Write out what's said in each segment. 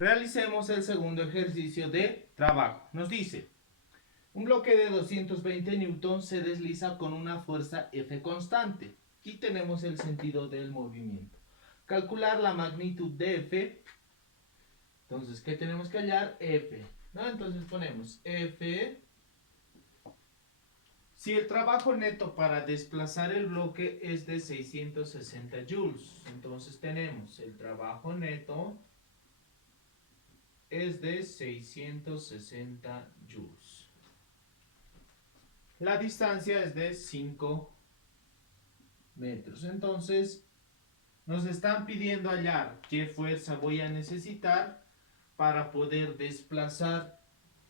Realicemos el segundo ejercicio de trabajo. Nos dice, un bloque de 220 newtons se desliza con una fuerza F constante. Y tenemos el sentido del movimiento. Calcular la magnitud de F. Entonces, ¿qué tenemos que hallar? F. ¿No? Entonces ponemos F. Si el trabajo neto para desplazar el bloque es de 660 joules, entonces tenemos el trabajo neto es de 660 joules. La distancia es de 5 metros. Entonces, nos están pidiendo hallar qué fuerza voy a necesitar para poder desplazar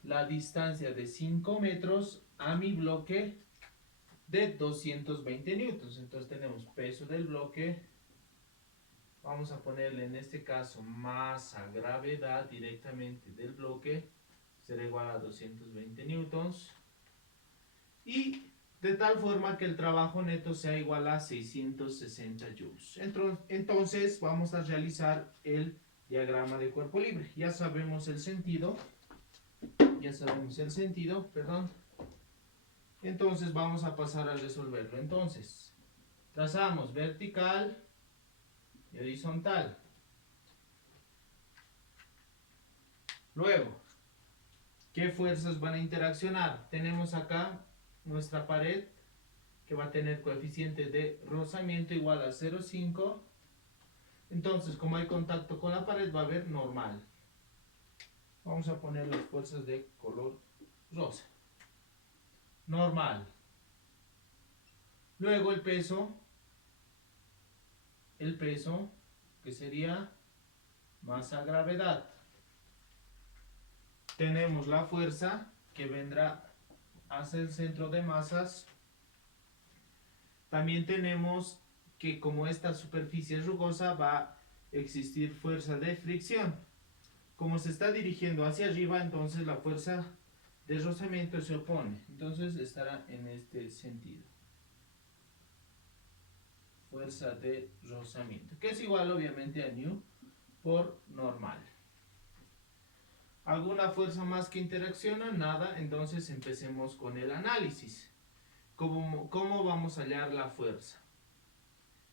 la distancia de 5 metros a mi bloque de 220 newtons. Entonces tenemos peso del bloque. Vamos a ponerle en este caso masa, gravedad directamente del bloque. Será igual a 220 newtons. Y de tal forma que el trabajo neto sea igual a 660 joules. Entonces vamos a realizar el diagrama de cuerpo libre. Ya sabemos el sentido. Perdón. Entonces vamos a pasar a resolverlo. Entonces, trazamos vertical y horizontal. Luego, ¿qué fuerzas van a interaccionar? Tenemos acá nuestra pared que va a tener coeficiente de rozamiento igual a 0,5. Entonces, como hay contacto con la pared, va a haber normal. Vamos a poner las fuerzas de color rosa. Normal. Luego el peso, que sería masa gravedad. Tenemos la fuerza que vendrá hacia el centro de masas. También tenemos que como esta superficie es rugosa va a existir fuerza de fricción. Como se está dirigiendo hacia arriba, entonces la fuerza de rozamiento se opone. Entonces estará en este sentido. Fuerza de rozamiento, que es igual obviamente a nu por normal. ¿Alguna fuerza más que interacciona? Nada, entonces empecemos con el análisis. ¿Cómo vamos a hallar la fuerza?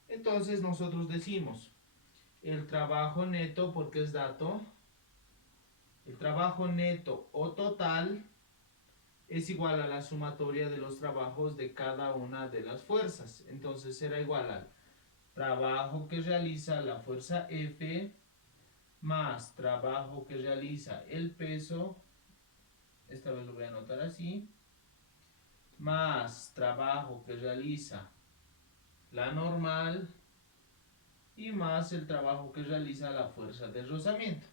Entonces nosotros decimos el trabajo neto, porque es dato, el trabajo neto o total es igual a la sumatoria de los trabajos de cada una de las fuerzas. Entonces será igual al trabajo que realiza la fuerza F más trabajo que realiza el peso, esta vez lo voy a anotar así, más trabajo que realiza la normal y más el trabajo que realiza la fuerza de rozamiento.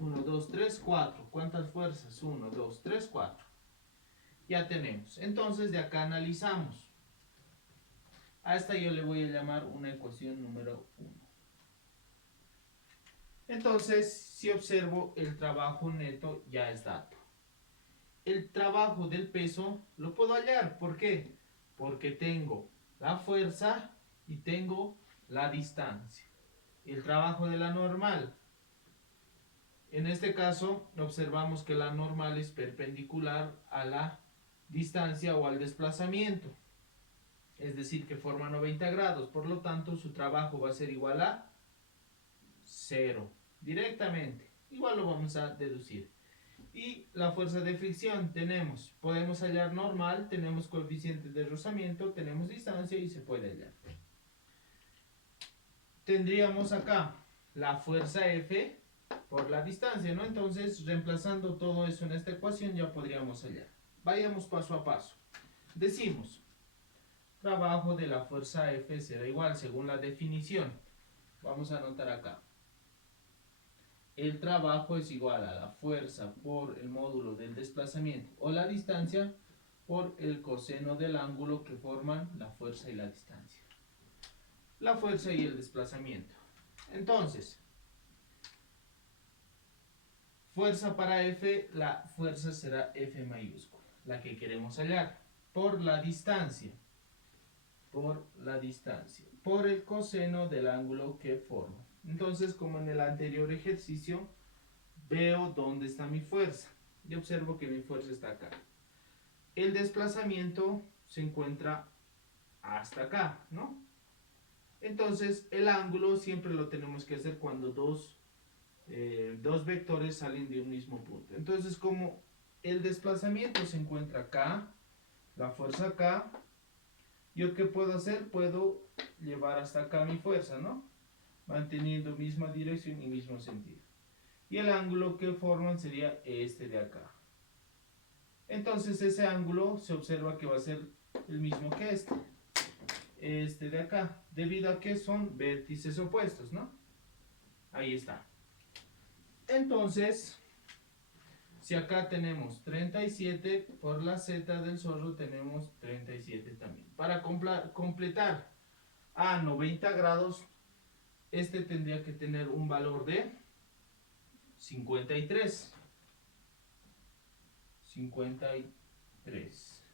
1, 2, 3, 4. ¿Cuántas fuerzas? 1, 2, 3, 4. Ya tenemos. Entonces de acá analizamos. A esta yo le voy a llamar una ecuación número 1. Entonces, si observo el trabajo neto, ya es dato. El trabajo del peso lo puedo hallar. ¿Por qué? Porque tengo la fuerza y tengo la distancia. El trabajo de la normal. En este caso, observamos que la normal es perpendicular a la distancia o al desplazamiento. Es decir, que forma 90 grados. Por lo tanto, su trabajo va a ser igual a 0. Directamente. Igual lo vamos a deducir. Y la fuerza de fricción podemos hallar normal, tenemos coeficiente de rozamiento, tenemos distancia y se puede hallar. Tendríamos acá la fuerza F por la distancia, ¿no? Entonces, reemplazando todo eso en esta ecuación ya podríamos hallar. Vayamos paso a paso. Decimos, trabajo de la fuerza F será igual según la definición. Vamos a anotar acá. El trabajo es igual a la fuerza por el módulo del desplazamiento o la distancia por el coseno del ángulo que forman la fuerza y la distancia. La fuerza y el desplazamiento. Entonces, fuerza para F, la fuerza será F mayúscula, la que queremos hallar, por la distancia, por el coseno del ángulo que forma. Entonces, como en el anterior ejercicio, veo dónde está mi fuerza. Y observo que mi fuerza está acá. El desplazamiento se encuentra hasta acá, ¿no? Entonces, el ángulo siempre lo tenemos que hacer cuando dos vectores salen de un mismo punto. Entonces, como el desplazamiento se encuentra acá, la fuerza acá, ¿yo qué puedo hacer? Puedo llevar hasta acá mi fuerza, ¿no? Manteniendo misma dirección y mismo sentido. Y el ángulo que forman sería este de acá. Entonces, ese ángulo se observa que va a ser el mismo que este de acá, debido a que son vértices opuestos, ¿no? Ahí está. Entonces, si acá tenemos 37, por la z del zorro tenemos 37 también. Para completar a 90 grados, este tendría que tener un valor de 53. 53.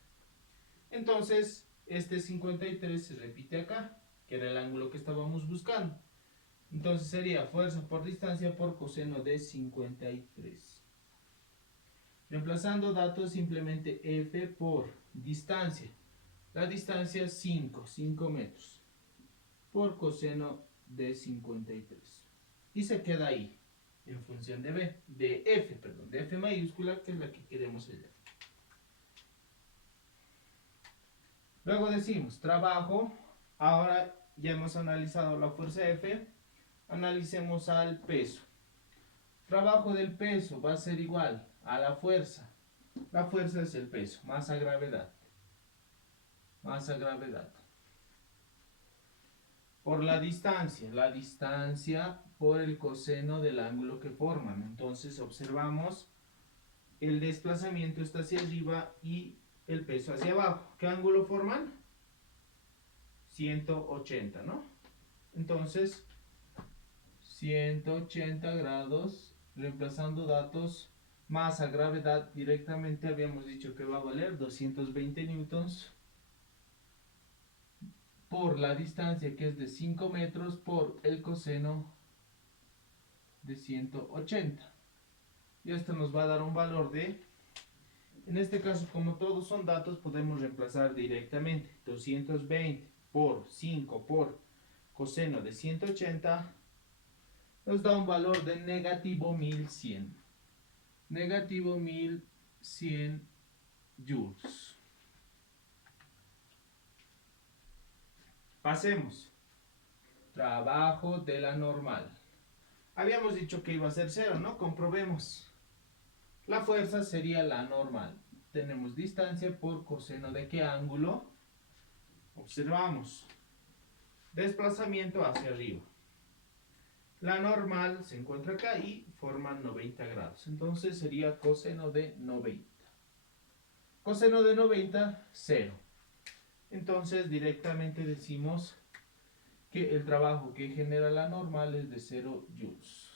Entonces, este 53 se repite acá, que era el ángulo que estábamos buscando. Entonces sería fuerza por distancia por coseno de 53. Reemplazando datos, simplemente F por distancia. La distancia es 5 metros, por coseno de 53. Y se queda ahí, en función de de F mayúscula, que es la que queremos hallar. Luego decimos, trabajo, ahora ya hemos analizado la fuerza F, analicemos al peso. Trabajo del peso va a ser igual a la fuerza. La fuerza es el peso, masa gravedad. Masa gravedad. Por la distancia por el coseno del ángulo que forman. Entonces observamos el desplazamiento está hacia arriba y el peso hacia abajo. ¿Qué ángulo forman? 180, ¿no? Entonces, 180 grados, reemplazando datos, masa, gravedad, directamente habíamos dicho que va a valer 220 newtons por la distancia que es de 5 metros por el coseno de 180. Y esto nos va a dar un valor de, en este caso como todos son datos, podemos reemplazar directamente 220 por 5 por coseno de 180 nos da un valor de negativo 1100. Negativo 1100 joules. Pasemos. Trabajo de la normal. Habíamos dicho que iba a ser 0, ¿no? Comprobemos. La fuerza sería la normal. Tenemos distancia por coseno de qué ángulo. Observamos. Desplazamiento hacia arriba. La normal se encuentra acá y forman 90 grados. Entonces sería coseno de 90. Coseno de 90, 0. Entonces directamente decimos que el trabajo que genera la normal es de 0 joules.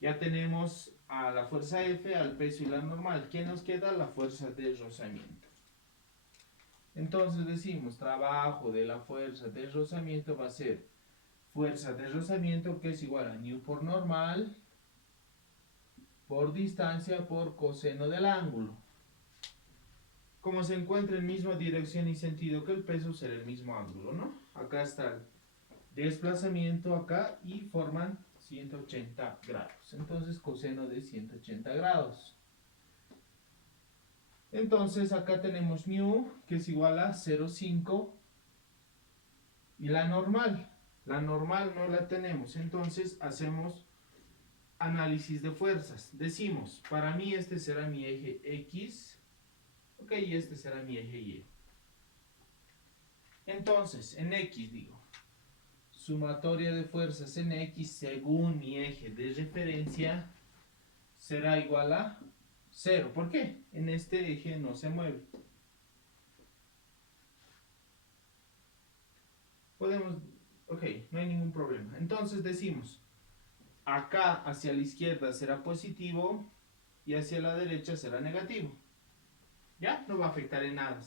Ya tenemos a la fuerza F, al peso y la normal. ¿Qué nos queda? La fuerza de rozamiento. Entonces decimos trabajo de la fuerza de rozamiento va a ser fuerza de rozamiento, que es igual a nu por normal por distancia por coseno del ángulo. Como se encuentra en misma dirección y sentido que el peso, será el mismo ángulo, ¿no? Acá está el desplazamiento acá y forman 180 grados. Entonces coseno de 180 grados. Entonces acá tenemos nu, que es igual a 0,5, y la normal. La normal no la tenemos, entonces hacemos análisis de fuerzas. Decimos, para mí este será mi eje X, ok, y este será mi eje Y. Entonces, en X digo, sumatoria de fuerzas en X según mi eje de referencia será igual a 0. ¿Por qué? En este eje no se mueve. Podemos, ok, no hay ningún problema. Entonces decimos, acá hacia la izquierda será positivo y hacia la derecha será negativo. ¿Ya? No va a afectar en nada.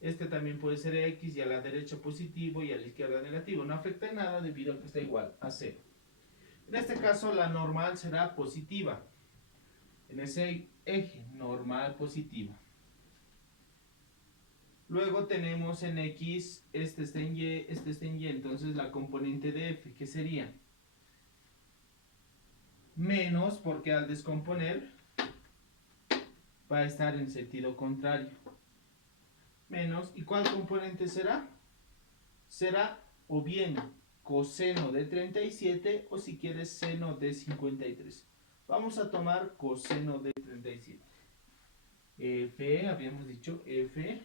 Este también puede ser X y a la derecha positivo y a la izquierda negativo. No afecta en nada debido a que está igual a 0. En este caso la normal será positiva. En ese eje, normal positiva. Luego tenemos en X, este está en Y, este está en Y, entonces la componente de F, ¿qué sería? Menos, porque al descomponer va a estar en sentido contrario. Menos, ¿y cuál componente será? Será o bien coseno de 37 o si quieres seno de 53. Vamos a tomar coseno de 37. F, habíamos dicho F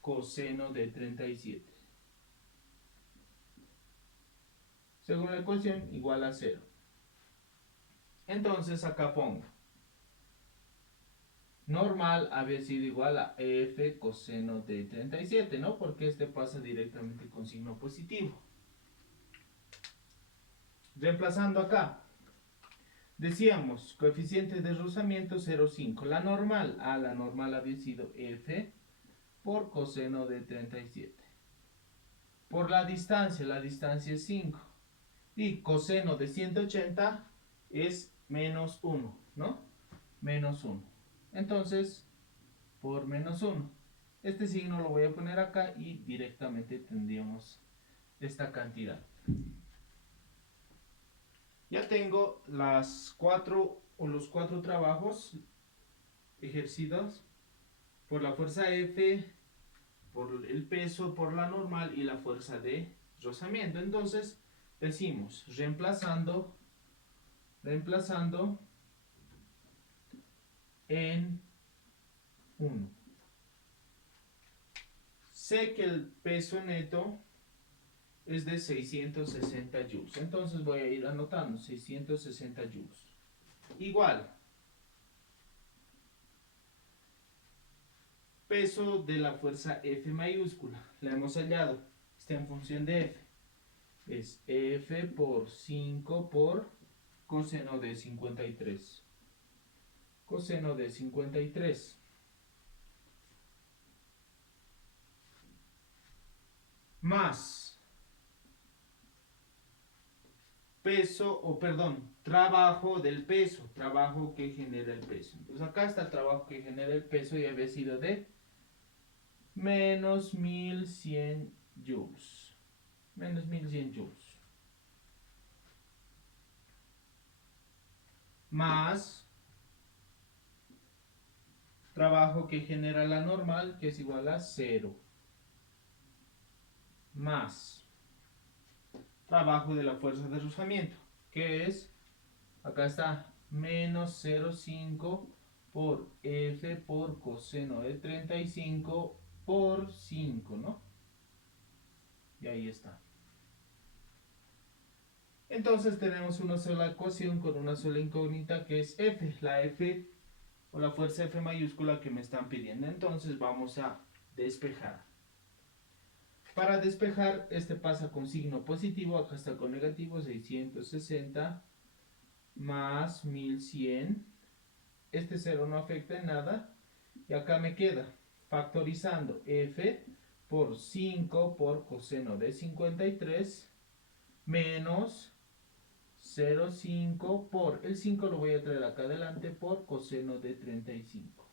coseno de 37. Según la ecuación, igual a 0. Entonces acá pongo. Normal había sido igual a F coseno de 37, ¿no? Porque este pasa directamente con signo positivo. Reemplazando acá. Decíamos, coeficiente de rozamiento 0,5. La normal había sido F por coseno de 37. Por la distancia es 5. Y coseno de 180 es menos 1, ¿no? Menos 1. Entonces, por menos 1. Este signo lo voy a poner acá y directamente tendríamos esta cantidad. Ya tengo los cuatro trabajos ejercidos por la fuerza F, por el peso, por la normal y la fuerza de rozamiento. Entonces decimos, reemplazando en 1. Sé que el peso neto es de 660 joules. Entonces voy a ir anotando 660 joules. Igual. Peso de la fuerza F mayúscula. La hemos hallado. Está en función de F. Es F por 5 por coseno de 53. Coseno de 53. Más peso, trabajo del peso, trabajo que genera el peso. Entonces acá está el trabajo que genera el peso y había sido de menos 1100 joules. Menos 1100 joules. Más trabajo que genera la normal, que es igual a 0. Más trabajo de la fuerza de rozamiento, que es, acá está, menos 0,5 por F por coseno de 35 por 5, ¿no? Y ahí está. Entonces tenemos una sola ecuación con una sola incógnita que es F, la F o la fuerza F mayúscula que me están pidiendo. Entonces vamos a despejar. Para despejar, este pasa con signo positivo, acá está con negativo, 660 más 1100. Este 0 no afecta en nada. Y acá me queda, factorizando F por 5 por coseno de 53 menos 0,5 por, el 5 lo voy a traer acá adelante, por coseno de 35.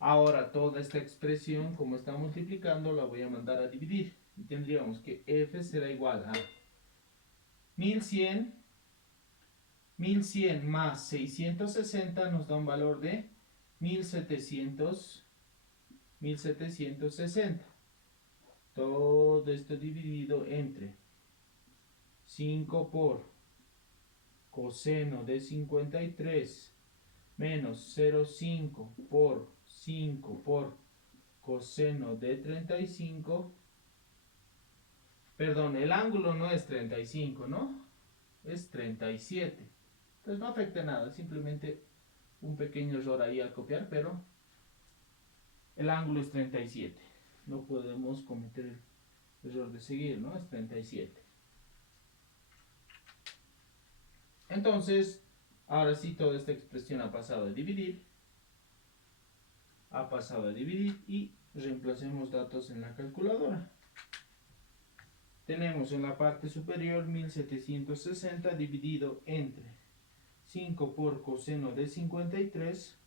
Ahora toda esta expresión, como está multiplicando, la voy a mandar a dividir. Y tendríamos que F será igual a 1100 más 660 nos da un valor de 1760. Todo esto dividido entre 5 por coseno de 53 menos 0,5 por 5 por coseno de 35. Perdón, el ángulo no es 35, ¿no? Es 37. Entonces no afecta nada, simplemente un pequeño error ahí al copiar, pero el ángulo es 37. No podemos cometer el error de seguir, ¿no? Es 37. Entonces, ahora sí toda esta expresión ha pasado a dividir. Y reemplacemos datos en la calculadora. Tenemos en la parte superior 1760 dividido entre 5 por coseno de 53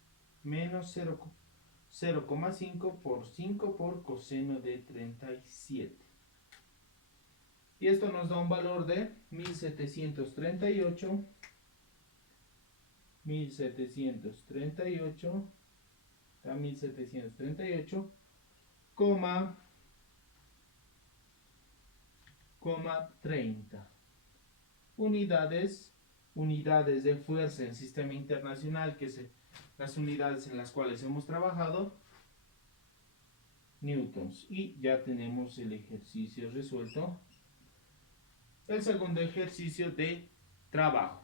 menos 0,5 por 5 por coseno de 37. Y esto nos da un valor de 1738, coma 30 unidades de fuerza en sistema internacional, que es las unidades en las cuales hemos trabajado, newtons. Y ya tenemos el ejercicio resuelto. El segundo ejercicio de trabajo.